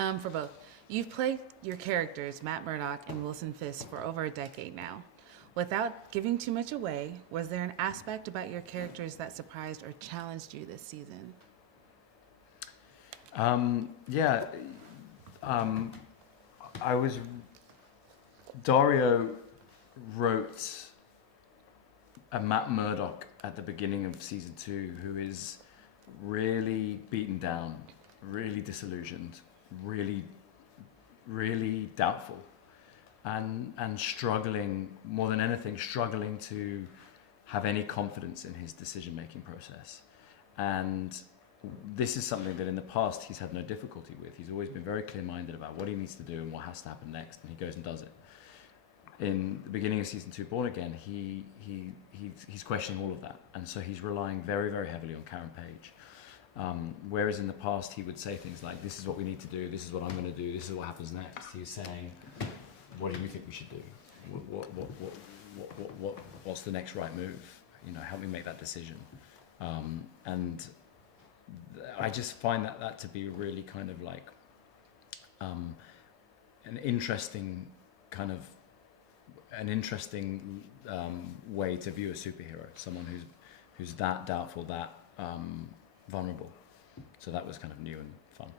For both. You've played your characters, Matt Murdock and Wilson Fisk, for over a decade now. Without giving too much away, was there an aspect about your characters that surprised or challenged you this season? Yeah. I was... Dario wrote a Matt Murdock at the beginning of season 2 who is really beaten down, really disillusioned, really doubtful, and struggling, more than anything, struggling to have any confidence in his decision-making process. And this is something that in the past he's had no difficulty with. He's always been very clear-minded about what he needs to do and what has to happen next, and he goes and does it. In the beginning of season 2, Born Again, he's questioning all of that, and so he's relying very, very heavily on Karen Page. Whereas in the past he would say things like, "This is what we need to do. This is what I'm going to do. This is what happens next." He's saying, "What do you think we should do? What's the next right move? You know, help me make that decision." And I just find that to be really kind of like an interesting way to view a superhero, someone who's that doubtful, that vulnerable. So that was kind of new and fun.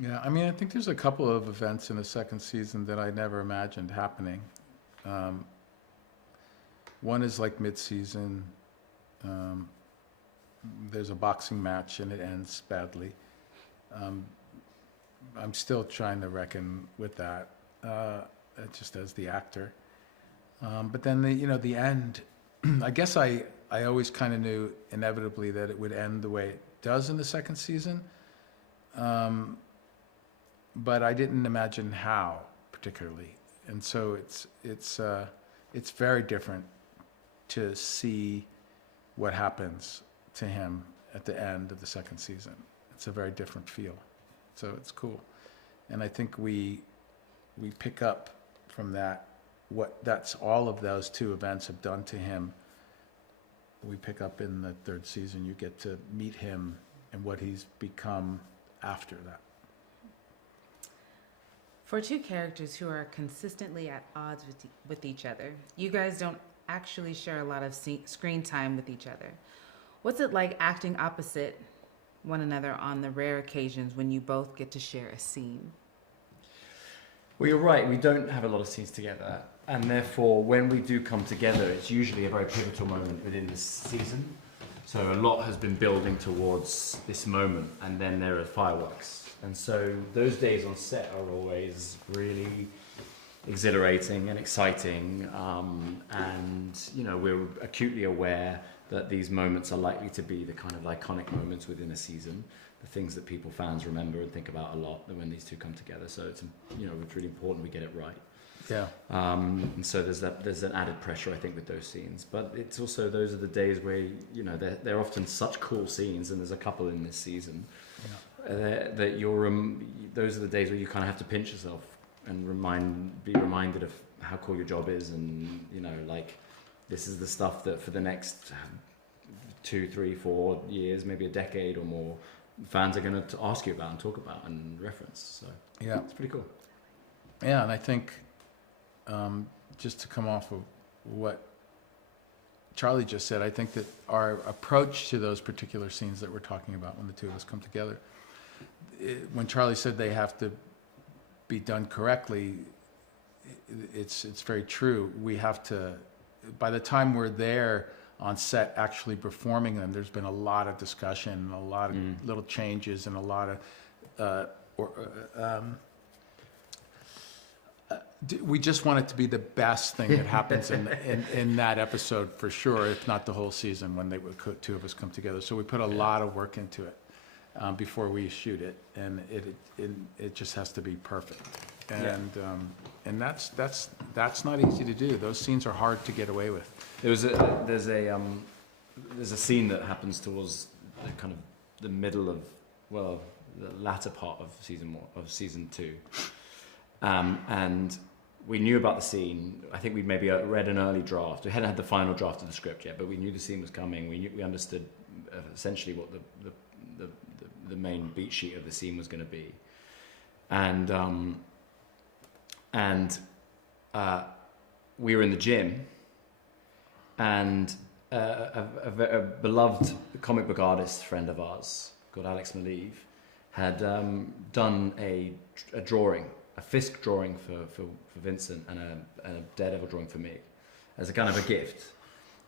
Yeah, I mean, I think there's a couple of events in the second season that I never imagined happening. One is like mid-season. There's a boxing match and it ends badly. I'm still trying to reckon with that, just as the actor. But then the end. I guess I always kind of knew inevitably that it would end the way it does in the second season. But I didn't imagine how particularly, and so it's very different to see what happens to him at the end of the second season. It's a very different feel, so it's cool, and I think we pick up from that that's all of those two events have done to him. We pick up in the third season. You get to meet him and what he's become after that. For two characters who are consistently at odds with each other, you guys don't actually share a lot of screen time with each other. What's it like acting opposite one another on the rare occasions when you both get to share a scene? Well, you're right, we don't have a lot of scenes together, and therefore when we do come together, it's usually a very pivotal moment within the season. So a lot has been building towards this moment, and then there are fireworks. And so those days on set are always really exhilarating and exciting, and we're acutely aware that these moments are likely to be the kind of iconic moments within a season, the things that fans remember and think about a lot when these two come together. So it's really important we get it right. Yeah. And so there's an added pressure, I think, with those scenes. But it's also, those are the days where they're often such cool scenes, and there's a couple in this season. Yeah. Those are the days where you kind of have to pinch yourself and be reminded of how cool your job is, and this is the stuff that for the next 2, 3, 4 years, maybe a decade or more, fans are going to ask you about and talk about and reference. So yeah, it's pretty cool. Yeah, and I think just to come off of what Charlie just said, I think that our approach to those particular scenes that we're talking about when the two of us come together, when Charlie said they have to be done correctly, it's very true. We have to, by the time we're there on set actually performing them, there's been a lot of discussion, a lot of little changes, and a lot of we just want it to be the best thing that happens in that episode for sure, if not the whole season, when two of us come together. So we put a lot of work into it before we shoot it, and it just has to be perfect. And that's not easy to do. Those scenes are hard to get away with. There's a scene that happens towards the kind of the middle of, the latter part of season 2. And we knew about the scene. I think we'd maybe read an early draft. We hadn't had the final draft of the script yet, but we knew the scene was coming. We understood essentially what the main beat sheet of the scene was going to be. and we were in the gym, and a beloved comic book artist friend of ours called Alex Maleev had done a drawing, a Fisk drawing for Vincent and a Daredevil drawing for me as a kind of a gift.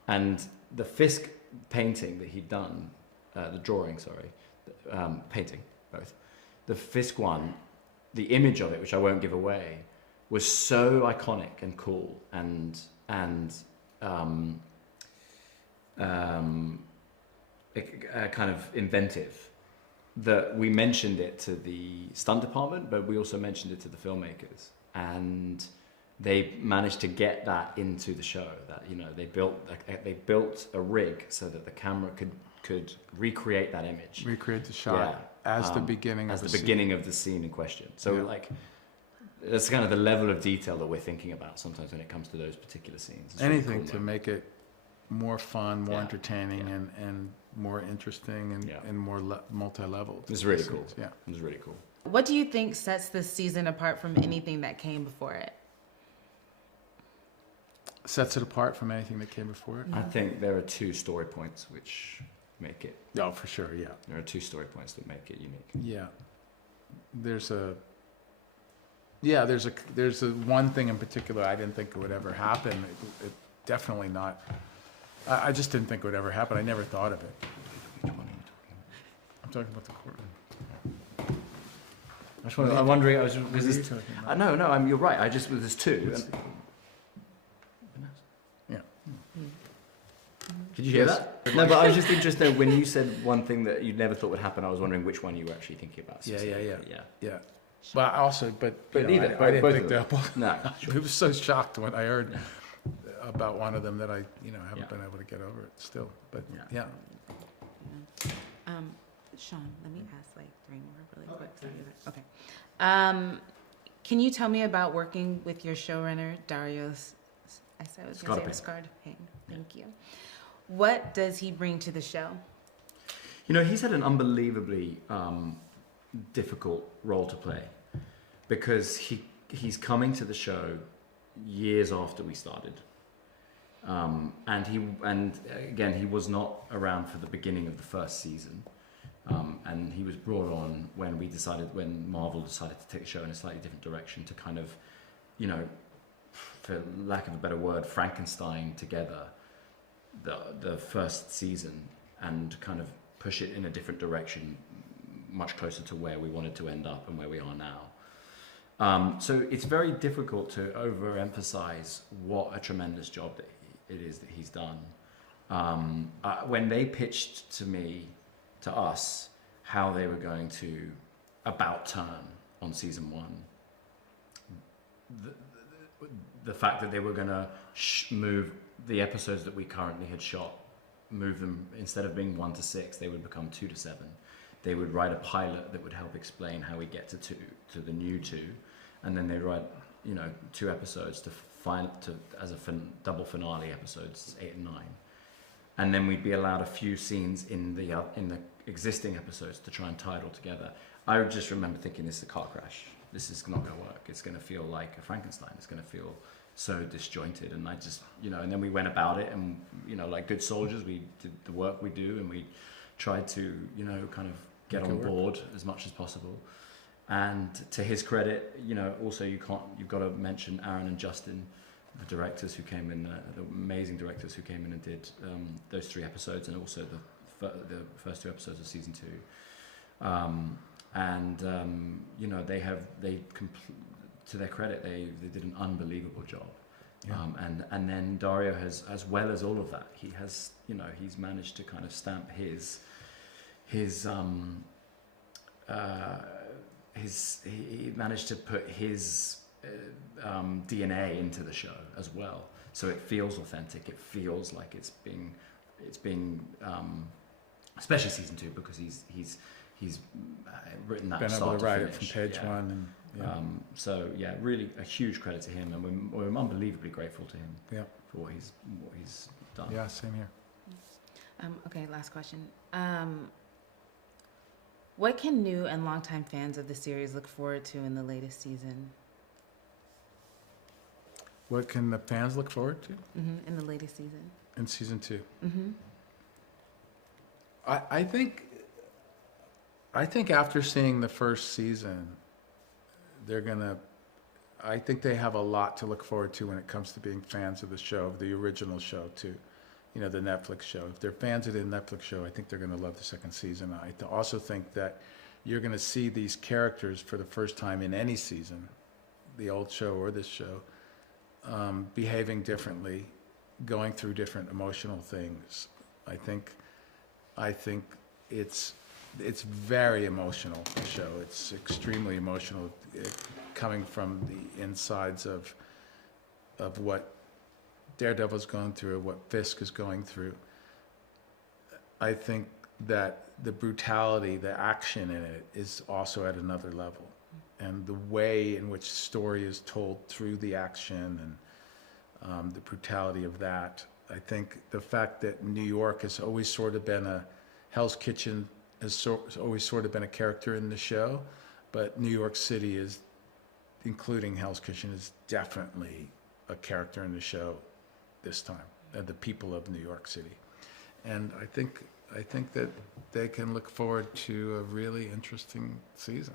And the Fisk painting that he'd done, the drawing, sorry, painting, both. The Fisk one, the image of it, which I won't give away, was so iconic and cool and kind of inventive that we mentioned it to the stunt department, but we also mentioned it to the filmmakers, and they managed to get that into the show. That, you know, they built a rig so that the camera could recreate that image, Recreate the shot as the beginning as of the beginning of the scene in question. So like, that's kind of the level of detail that we're thinking about sometimes when it comes to those particular scenes. It's Anything really cool, to make it more fun, more Yeah. entertaining, Yeah. and more interesting and more multi-level. It was really cool. Yeah. It was really cool. What do you think sets this season apart from anything that came before it? Sets it apart from anything that came before it? I think there are two story points which make it. Oh, for sure, yeah. There are two story points that make it unique. Yeah. There's a one thing in particular I didn't think it would ever happen. It definitely not. I just didn't think it would ever happen. I never thought of it. Which one are you talking about? I'm talking about the courtroom. I'm wondering. What are you talking about? No. You're right. There's two. Let's see. Yeah. Did you hear Yes. that? No, but I was just interested when you said one thing that you never thought would happen. I was wondering which one you were actually thinking about. Yeah. specifically. Yeah. But also, but Neither. I didn't Both think of that. them. No. I was so shocked when I heard about one of them that I, haven't Yeah. been able to get over it still. But Yeah. yeah. Sean, let me ask like three more really quick. Okay. Can you tell me about working with your showrunner, Dario? I said I was going to say Scardpane. Thank you. What does he bring to the show? He's had an unbelievably difficult role to play because he's coming to the show years after we started, and he was not around for the beginning of the first season, and he was brought on when Marvel decided to take the show in a slightly different direction to kind of, for lack of a better word, Frankenstein together the first season and kind of push it in a different direction, much closer to where we wanted to end up and where we are now. So it's very difficult to overemphasize what a tremendous job that it is that he's done. When they pitched to us, how they were going to about turn on season one, the fact that they were going to move the episodes that we currently had shot, move them, instead of being 1 to 6, they would become 2 to 7. They would write a pilot that would help explain how we get to the new 2, and then they'd write 2 episodes as a double finale, episodes 8 and 9, and then we'd be allowed a few scenes in the existing episodes to try and tie it all together. I just remember thinking, this is a car crash. This is not going to work. It's going to feel like a Frankenstein. It's going to feel so disjointed, and I just, and then we went about it, and like good soldiers, we did the work we do, and we tried to, kind of get on board as much as possible. And to his credit, also you've got to mention Aaron and Justin, the directors who came in, the amazing directors who came in and did those 3 episodes, and also the first 2 episodes of season 2. To their credit, they did an unbelievable job. Yeah. And then Dario has, as well as all of that, he has, he's managed to kind of stamp he managed to put his DNA into the show as well. So it feels authentic. It feels like it's being especially season 2, because he's written that. Been able to write it from page 1. And, really a huge credit to him, and we're unbelievably grateful to him for what he's done. Yeah, same here. Okay, last question. What can new and longtime fans of the series look forward to in the latest season? What can the fans look forward to In the latest season. in season 2? Mm-hmm. I think after seeing the first season, I think they have a lot to look forward to when it comes to being fans of the show, the original show too. You know, the Netflix show. If they're fans of the Netflix show, I think they're going to love the second season. Also think that you're going to see these characters for the first time in any season, the old show or this show, behaving differently, going through different emotional things. I think it's very emotional show. It's extremely emotional, coming from the insides of what Daredevil's going through, what Fisk is going through. I think that the brutality, the action in it is also at another level. And the way in which the story is told through the action and the brutality of that. I think the fact that New York has always sort of been Hell's Kitchen has always sort of been a character in the show, but New York City is, including Hell's Kitchen, is definitely a character in the show this time, the people of New York City. And I think that they can look forward to a really interesting season.